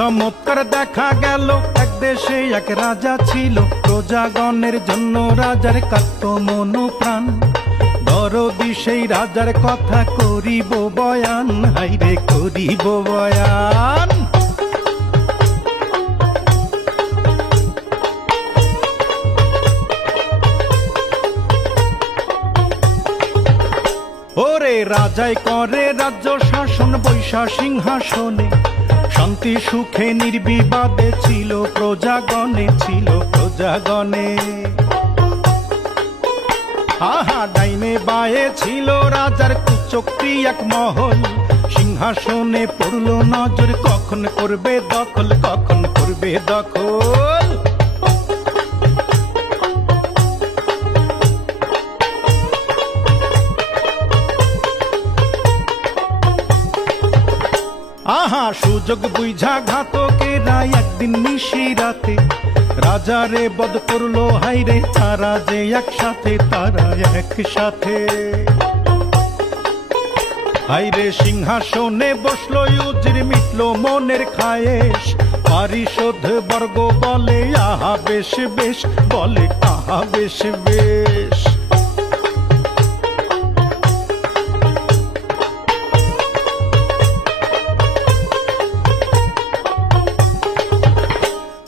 চমৎকার দেখা গেল, এক দেশে এক রাজা ছিল, প্রজাগণের জন্য রাজার কাঁদত মন প্রাণ। দরদি সেই রাজার কথা করিব বয়ান, হাইরে করিব বয়ান। ওরে রাজাই করে রাজ্য শাসন বৈশা সিংহাসনে, শান্তি সুখে নির্বিবাদে ছিল প্রজাগণে, ছিল প্রজাগণে। আহা ডাইনে বায়ে ছিল রাজার কুচক্রি এক মহল, সিংহাসনে পড়ল নজর, কখন করবে দখল, কখন করবে দখল। আহা সুযোগ বুঝা ঘাতকেরা একদিন নিশিরাতে রাজারে বধ করলো, হাইরে তারা যে একসাথে, তারা একসাথে। হাইরে সিংহাসনে বসলো ইউজির, মিটলো মনের খায়েশ, পারিষদ বর্গ বলে আহা বেশ বেশ, বলে আহা বেশ বেশ।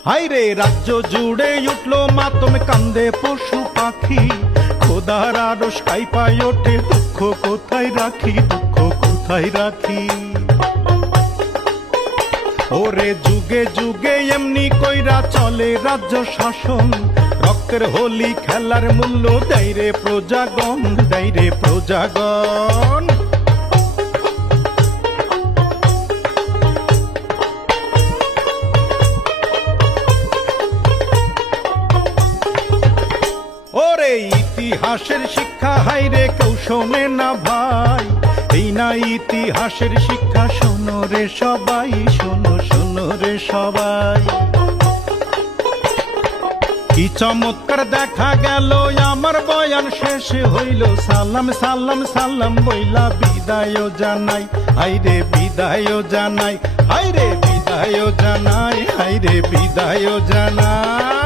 হাইরে রাজ্য জুড়ে উঠলো মাতম, কান্দে পশু পাখি, খোদার আরশ কাঁপায় ওঠে, দুঃখ কোথায় রাখি, দুঃখ কোথায় রাখি। ওরে যুগে যুগে এমনি কইরা চলে রাজ্য শাসন, রক্তের হোলি খেলার মূল্য দেয় রে প্রজাগণ, দেয় রে প্রজাগণ। ওরে ইতিহাসের শিক্ষা হাইরে কেউ শোনে না ভাই, এই না ইতিহাসের শিক্ষা, শোনো রে সবাই, শোনো শোনো রে সবাই। কি চমৎকার দেখা গেল, আমার বয়ান শেষ হইল, সালাম সালাম সালাম বইলা বিদায় জানাই, হাইরে বিদায় জানাই, হাইরে বিদায় জানাই, হাইরে বিদায় জানাই।